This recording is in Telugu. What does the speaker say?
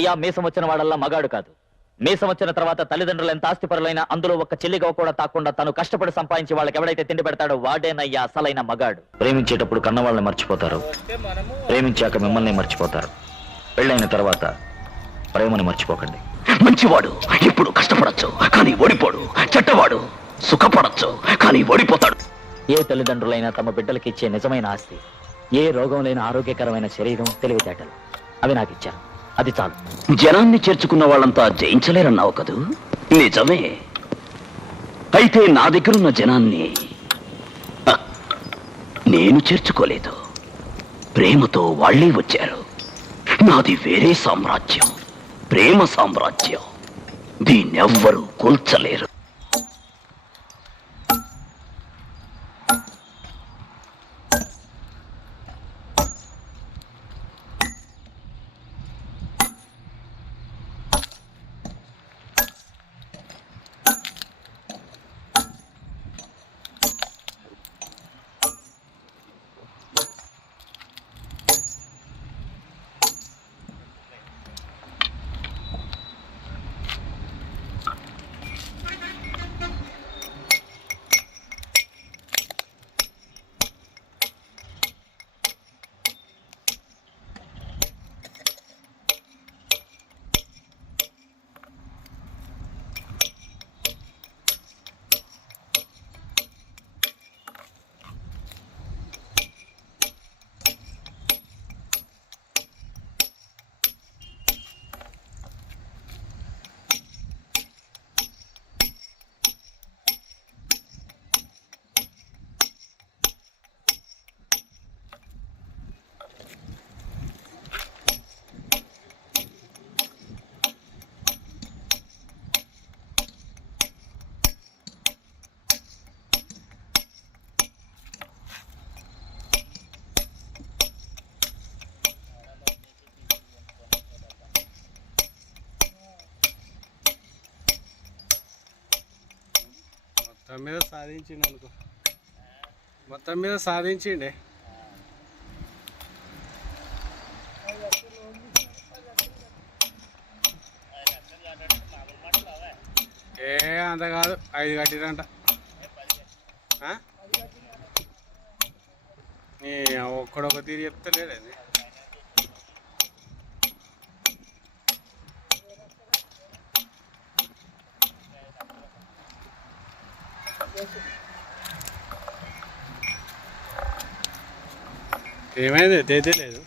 అయ్యా మీసం వచ్చిన వాడల్లా మగాడు కాదు. మీసం వచ్చిన తర్వాత తల్లిదండ్రులు ఎంత ఆస్తిపరులైనా అందులో ఒక్క చెల్లిగా కూడా తాకుండా తను కష్టపడి సంపాదించి వాళ్ళకి ఎవడైతే తిండి పెడతాడో వాడేనయ్యా అసలైన మగాడు. ప్రేమించేటప్పుడు కన్నవాళ్ళని మర్చిపోతారు, ప్రేమించాక మిమ్మల్ని మర్చిపోతారు. పెళ్ళైన తర్వాత ప్రేమని మర్చిపోకండి. మంచివాడు ఇప్పుడు కష్టపడచ్చు కానీ ఓడిపోడు, చెడ్డవాడు సుఖపడచ్చు కానీ ఓడిపోతాడు. ఏ తల్లిదండ్రులైనా తమ బిడ్డలకి ఇచ్చే నిజమైన ఆస్తి ఏ రోగం లేని ఆరోగ్యకరమైన శరీరం, తెలివితేటలు. అవి నాకు ఇచ్చారు, అది చాలు. జనాన్ని చేర్చుకున్న వాళ్ళంతా జయించలేరన్నావు కదూ? నిజమే. అయితే నా దగ్గరున్న జనాన్ని నేను చేర్చుకోలేదు. ప్రేమతో వాళ్ళే వచ్చారు. నాది వేరే సామ్రాజ్యం, ప్రేమ సామ్రాజ్యం. దీన్నెవ్వరూ కూల్చలేరు. మొత్తం మీద సాధించిండే. అంత కాదు, 5 కట్టిరంట. ఒక్కడొక తీరు చెప్తలేదండి. ఏమైంది తెలియలేదు.